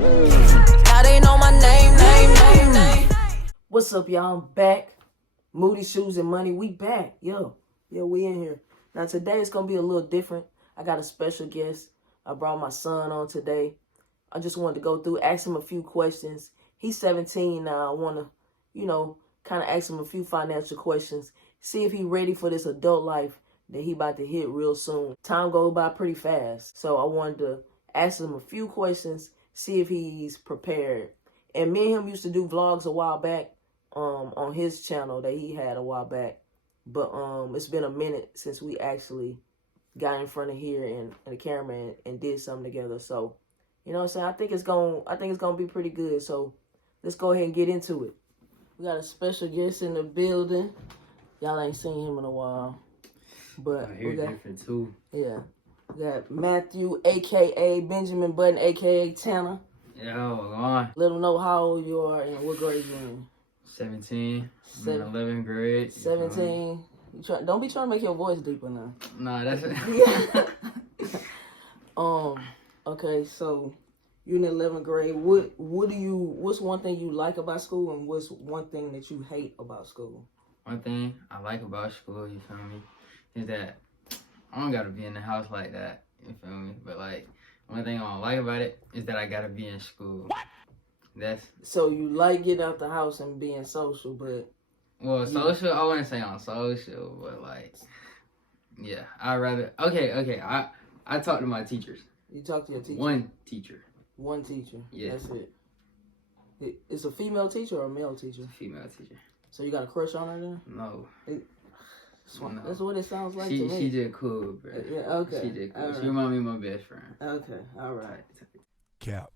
Now they know my name. What's up, y'all? I'm back. Moody Shoes and Money, we back. Yo, we in here. Now today it's gonna be a little different. I got a special guest. I brought my son on today. I just wanted to go through, ask him a few questions. He's 17 now. I wanna, kind of ask him a few financial questions. See if he's ready for this adult life that he about to hit real soon. Time goes by pretty fast. So I wanted to ask him a few questions, see if he's prepared. And me and him used to do vlogs a while back on his channel that he had a while back. But it's been a minute since we actually got in front of here and the camera and did something together. So, you know what I'm saying? I think it's gonna be pretty good. So let's go ahead and get into it. We got a special guest in the building. Y'all ain't seen him in a while. But we got different too. Yeah. We got Matthew, aka Benjamin Button, aka Tanner. Yo, on. Let them know how old you are and what grade you're in. 17. I'm in 11th grade. 17. Don't be trying to make your voice deeper now. Nah, that's it. Okay, so you're in the 11th grade. What's one thing you like about school and what's one thing that you hate about school? One thing I like about school, you feel me, is that I don't gotta be in the house like that, you feel me? But like, one thing I don't like about it is that I gotta be in school. What? So you like getting out the house and being social, but... Well, social, I wouldn't say on social, but like, yeah, I'd rather... Okay, I talk to my teachers. You talk to your teacher? One teacher. One teacher? Yeah. That's it. It's a female teacher or a male teacher? Female teacher. So you got a crush on her then? No. No. That's what it sounds like to me. She just cool, bro. Yeah, okay. She just cool. Right. She remind me of my best friend. Okay, all right. Cap.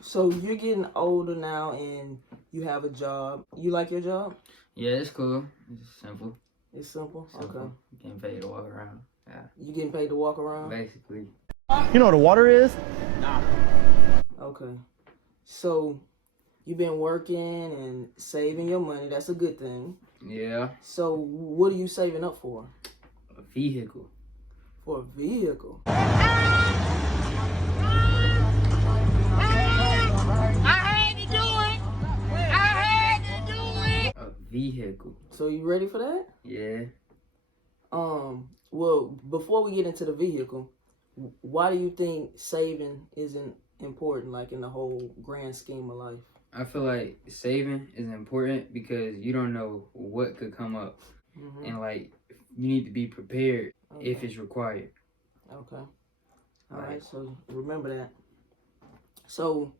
So you're getting older now and you have a job. You like your job? Yeah, it's cool. It's simple. It's simple? Okay. Getting paid to walk around. Yeah. You getting paid to walk around? Basically. You know what the water is? Nah. Okay. So you've been working and saving your money. That's a good thing. Yeah. So what are you saving up for? A vehicle. For a vehicle? Vehicle. So you ready for that? Yeah. Well, before we get into the vehicle, why do you think saving isn't important, like in the whole grand scheme of life? I feel like saving is important because you don't know what could come up. Mm-hmm. And like, you need to be prepared if it's required. Okay. All right, so remember that. So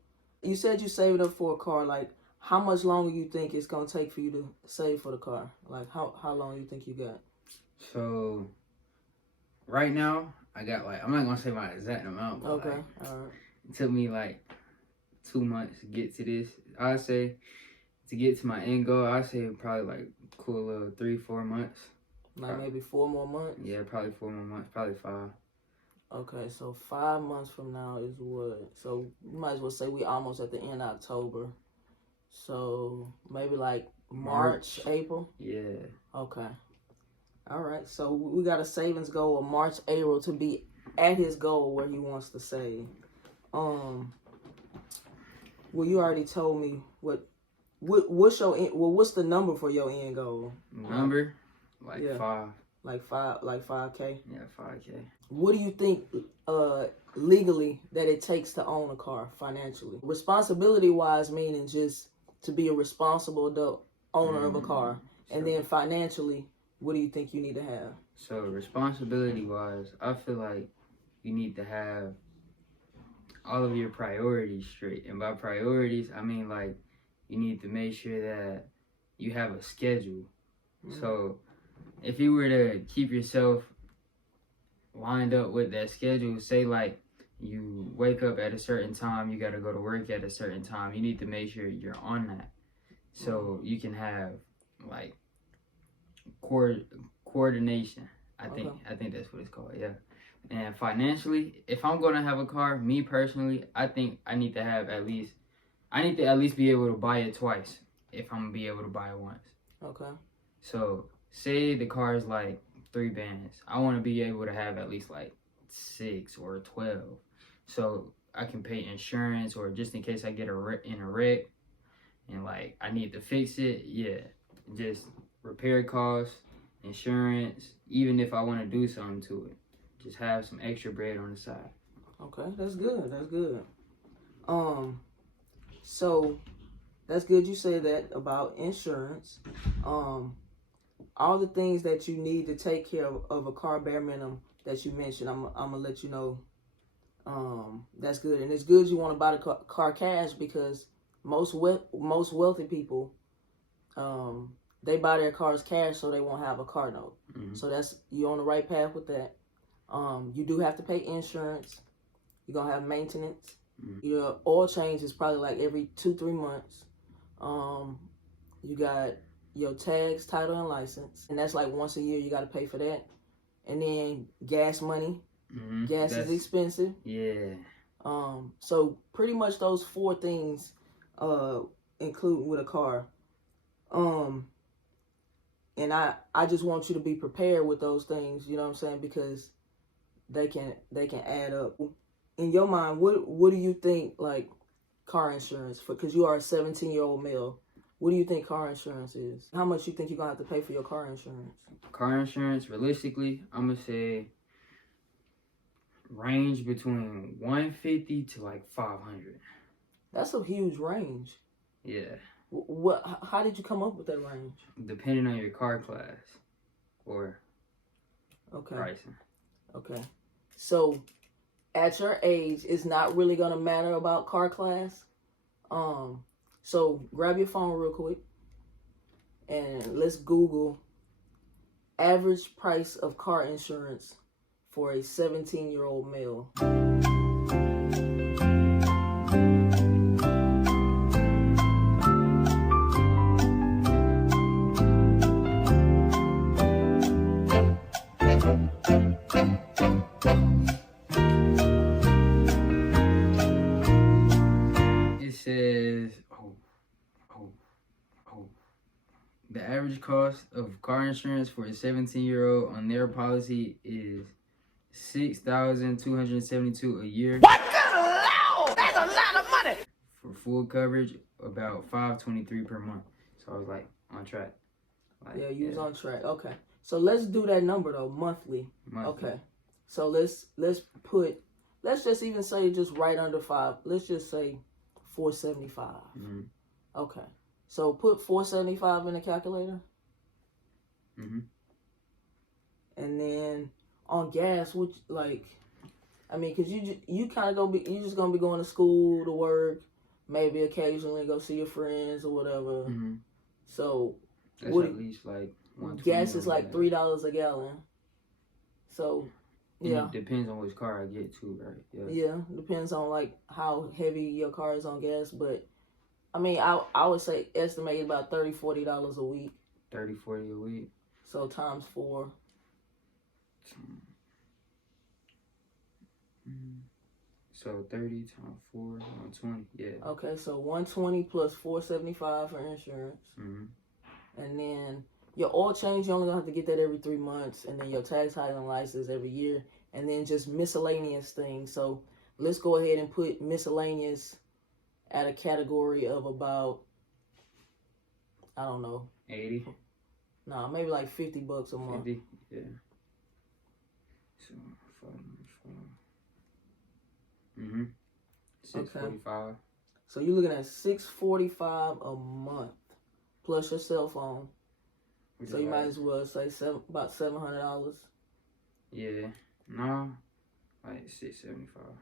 you said you saved up for a car, like, how much longer you think it's gonna take for you to save for the car? Like how long you think you got? So right now I got like, I'm not gonna say my exact amount, but okay, like, all right. It took me like 2 months to get to this. I say to get to my end goal, I say probably like cool little 3-4 months. Like maybe 4 more months? Yeah, probably 4 more months, probably 5. Okay, so 5 months from now is what? So you might as well say we almost at the end of October. So maybe like March, April? Yeah. Okay. All right. So we got a savings goal of March, April to be at his goal where he wants to save. Well, you already told me what's the number for your end goal? Number? Like 5. Like 5K? Yeah, 5K. What do you think legally that it takes to own a car financially? Responsibility wise, meaning just to be a responsible adult owner of a car. And then financially, what do you think you need to have? So responsibility wise, I feel like you need to have all of your priorities straight. And by priorities, I mean like you need to make sure that you have a schedule. Mm-hmm. So if you were to keep yourself lined up with that schedule, say like you wake up at a certain time, you got to go to work at a certain time, you need to make sure you're on that. So you can have like coordination. I think that's what it's called. Yeah. And financially, if I'm gonna have a car, me personally, I think I need to at least be able to buy it twice if I'm gonna be able to buy it once. Okay. So say the car is like 3 bands, I want to be able to have at least like 6 or 12. So I can pay insurance, or just in case I get in a wreck and like I need to fix it. Yeah, just repair costs, insurance. Even if I want to do something to it, just have some extra bread on the side. Okay, that's good. That's good. So that's good you say that about insurance. All the things that you need to take care of a car, bare minimum, that you mentioned, I'm gonna let you know. That's good, and it's good you want to buy the car cash, because most wealthy people, they buy their cars cash so they won't have a car note. Mm-hmm. So that's, you're on the right path with that. You do have to pay insurance. You're gonna have maintenance. Mm-hmm. Your oil change is probably like every 2-3 months. You got your tags, title, and license, and that's like once a year. You got to pay for that. And then gas money. Mm-hmm. Gas is expensive. Yeah. So pretty much those 4 things, include with a car. And I just want you to be prepared with those things. You know what I'm saying? Because they can add up. In your mind, what do you think, like, car insurance for? Because you are a 17-year-old male. What do you think car insurance is? How much you think you're gonna have to pay for your car insurance? Car insurance, realistically, I'm gonna say range between $150 to like $500. That's a huge range. Yeah. What? How did you come up with that range? Depending on your car class or Okay. pricing. Okay. So, at your age, it's not really gonna matter about car class. So grab your phone real quick and let's Google average price of car insurance for a 17-year-old male. It says, the average cost of car insurance for a 17-year-old on their policy is $6,272 a year. What? Good Lord! That's a lot of money! For full coverage, about $523 per month. So I was like on track. Like, Yeah, you was on track. Okay. So let's do that number though, monthly. Okay. So let's just even say just right under 5. Let's just say 475. Mm-hmm. Okay. So put 475 in the calculator. Mm-hmm. And then on gas, which, like, I mean, cause you kind of you just gonna be going to school, to work, maybe occasionally go see your friends or whatever. Mm-hmm. So that's at least like gas is like $3 a gallon. So yeah, it depends on which car I get too, right? Yeah, depends on like how heavy your car is on gas, but I mean, I would say estimate about $30-$40 a week. 30-40 a week. So times 4. So 30 times 4, 120. Yeah. Okay, so 120 plus 475 for insurance. Mm-hmm. And then your oil change, you only gonna have to get that every 3 months, and then your tax, title, and license every year, and then just miscellaneous things. So let's go ahead and put miscellaneous at a category of about, I don't know, 80. Nah, maybe like $50 a month. 50, yeah. So 5. Mm-hmm. 645. Okay. So you're looking at $645 a month plus your cell phone. So you might as well say about $700. Yeah. No. Like 675.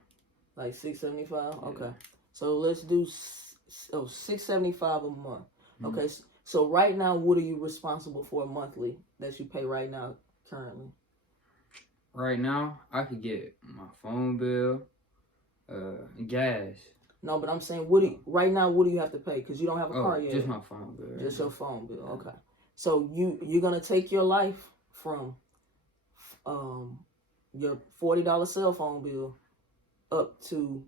Like $675? Yeah. Okay. So let's do $675 a month. Mm-hmm. Okay. So right now, what are you responsible for monthly that you pay right now currently? Right now, I could get my phone bill, gas. No, but I'm saying, right now, what do you have to pay? Because you don't have a car yet. Just my phone bill. Right? Just your phone bill. Okay. So you're gonna take your life from your $40 cell phone bill up to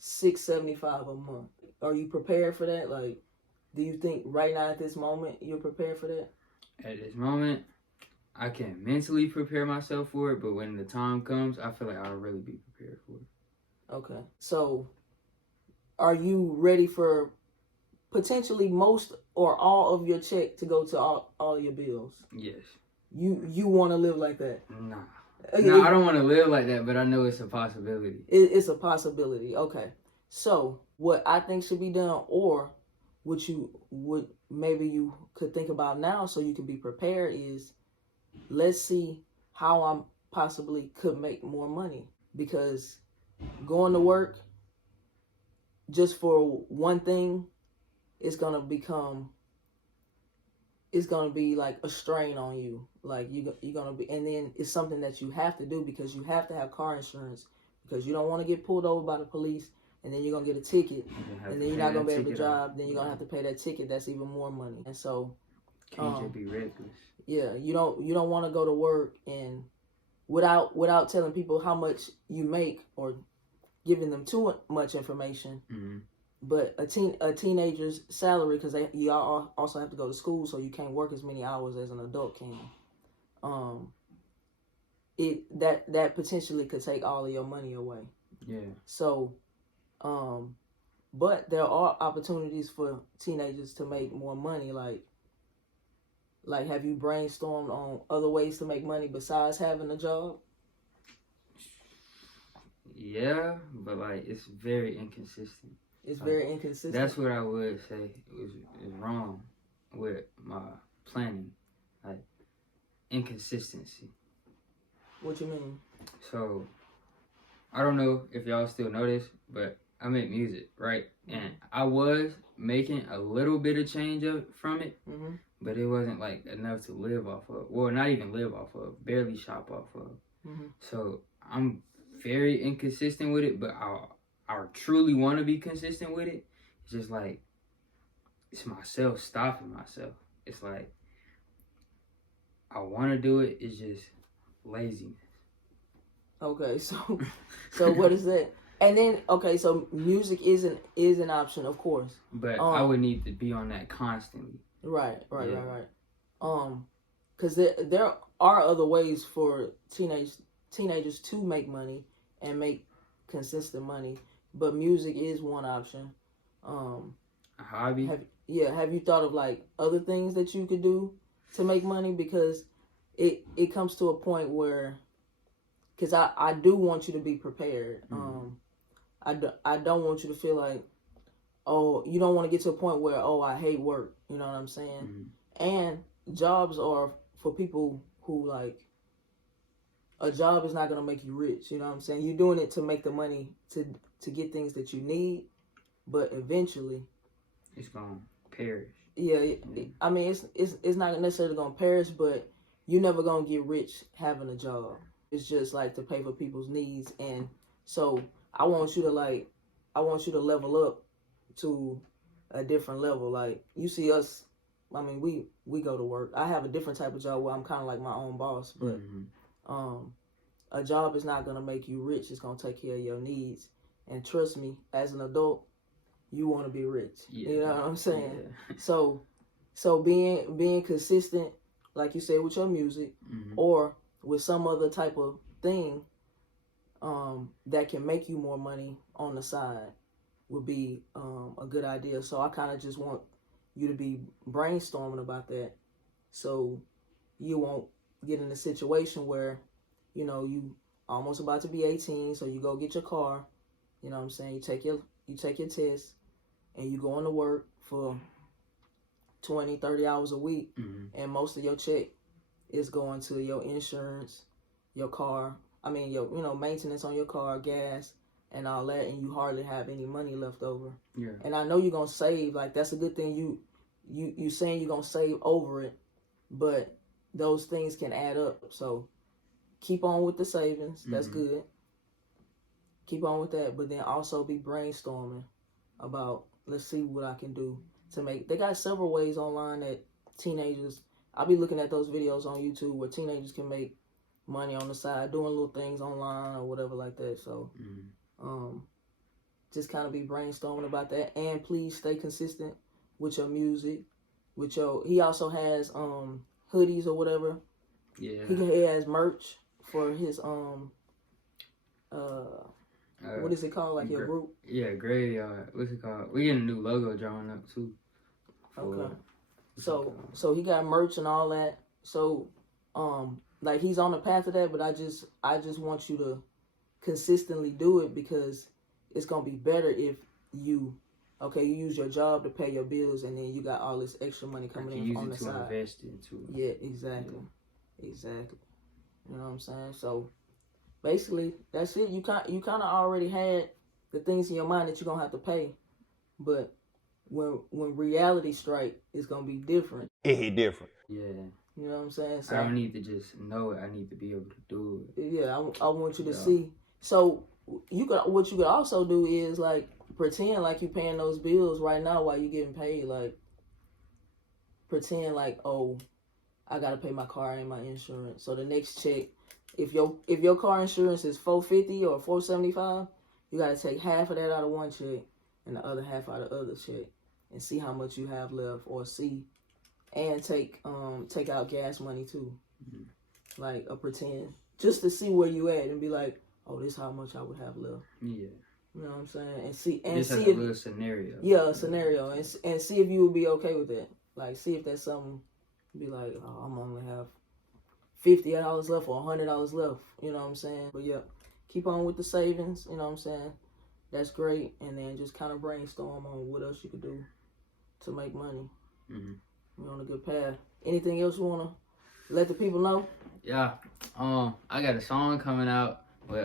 $675 a month. Are you prepared for that? Like, do you think right now at this moment you're prepared for that? At this moment, I can mentally prepare myself for it, but when the time comes, I feel like I'll really be prepared for it. Okay. So, are you ready for potentially most or all of your check to go to all your bills? Yes. You want to live like that? Nah. No, I don't want to live like that, but I know it's a possibility. It's a possibility. Okay. So, what I think should be done, or what you would maybe you could think about now so you can be prepared, is let's see how I possibly could make more money, because going to work just for one thing is gonna be like a strain on you. Like you're gonna be, and then it's something that you have to do because you have to have car insurance, because you don't want to get pulled over by the police and then you're gonna get a ticket and then you're not gonna be able to drive. Then you're gonna have to pay that ticket. That's even more money. And so Can't just be reckless. yeah, you don't want to go to work and without telling people how much you make or giving them too much information. Mm-hmm. But a teenager's salary, because you also have to go to school, so you can't work as many hours as an adult can. That potentially could take all of your money away. Yeah. So, but there are opportunities for teenagers to make more money. Like, have you brainstormed on other ways to make money besides having a job? Yeah, but like it's very inconsistent. It's very inconsistent. That's what I would say is wrong with my planning, like inconsistency. What you mean? So, I don't know if y'all still know this, but I make music, right? And I was making a little bit of change from it, but it wasn't like enough to live off of. Well, not even live off of, barely shop off of. So I'm very inconsistent with it, but I truly want to be consistent with it. It's just like, it's myself stopping myself. It's like, I want to do it, it's just laziness. Okay, so what is that? And then, okay, so music is an option, of course. But I would need to be on that constantly. Right. Because there are other ways for teenagers to make money and make consistent money, but music is one option. A hobby? Have you thought of like other things that you could do to make money? Because it comes to a point where, because I do want you to be prepared. I don't want you to feel like, oh, you don't want to get to a point where, oh, I hate work. You know what I'm saying? And jobs are for people who, like, a job is not going to make you rich. You know what I'm saying? You're doing it to make the money to get things that you need, but eventually it's going to perish. Yeah, I mean, it's not necessarily going to perish, but you're never going to get rich having a job. It's just like to pay for people's needs. And so I want you to level up to a different level. Like, you see us, I mean, we go to work. I have a different type of job where I'm kind of like my own boss, but a job is not going to make you rich. It's going to take care of your needs. And trust me, as an adult, you want to be rich. Yeah. You know what I'm saying? Yeah. So being consistent, like you said, with your music, or with some other type of thing that can make you more money on the side would be a good idea. So I kind of just want you to be brainstorming about that, so you won't get in a situation where, you know, you almost about to be 18, so you go get your car, you know what I'm saying, you take your test, and you go into work for 20, 30 hours a week, and most of your check is going to your insurance, your car, your maintenance on your car, gas, and all that, and you hardly have any money left over. Yeah. And I know you're going to save. Like, that's a good thing. You saying you're going to save over it, but those things can add up. So keep on with the savings. That's good. Keep on with that, but then also be brainstorming about, let's see what I can do to make. They got several ways online that teenagers, I'll be looking at those videos on YouTube where teenagers can make money on the side, doing little things online or whatever like that. So just kind of be brainstorming about that, and please stay consistent with your music. He also has hoodies or whatever. Yeah. He has merch for his What is it called? Like your group? Yeah, Graveyard. What's it called? We getting a new logo drawn up too. Okay. So he got merch and all that. So, like he's on the path of that, but I just want you to consistently do it because it's gonna be better if you use your job to pay your bills and then you got all this extra money coming in on the side. Invest into. Yeah, exactly. Exactly. You know what I'm saying? So basically that's it. You kind of already had the things in your mind that you're gonna have to pay, but when reality strike, it's gonna be different. It hit different. Yeah. You know what I'm saying? So I don't need to just know it. I need to be able to do it. Yeah, I want you to see. So what you could also do is like pretend like you're paying those bills right now while you're getting paid. Like pretend like, oh, I gotta pay my car and my insurance. So the next check, if your car insurance is $450 or $475, you gotta take half of that out of one check and the other half out of the other check and see how much you have left, or and take out gas money too, like a pretend, just to see where you at and be like, oh, this is how much I would have left. Yeah. You know what I'm saying? And see Just see like a if little scenario. yeah, a scenario, and see if you would be okay with that. Like see if that's something. Be like, oh, I'm only have $50 left or $100 left. You know what I'm saying? But yeah, keep on with the savings. You know what I'm saying? That's great. And then just kind of brainstorm on what else you could do to make money. We're on a good path. Anything else you wanna let the people know? Yeah. I got a song coming out with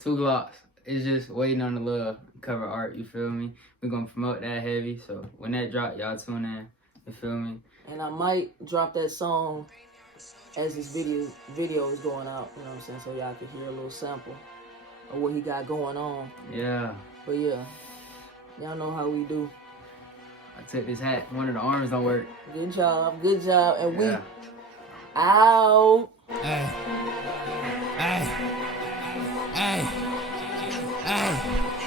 2 Glocks. It's just waiting on the little cover art. You feel me? We're gonna promote that heavy. So when that drop, y'all tune in. You feel me? And I might drop that song as this video is going out, you know what I'm saying, so y'all can hear a little sample of what he got going on. Yeah. But yeah, y'all know how we do. I took this hat. One of the arms don't work. Good job, and we Yeah. out. Hey, hey, hey, hey.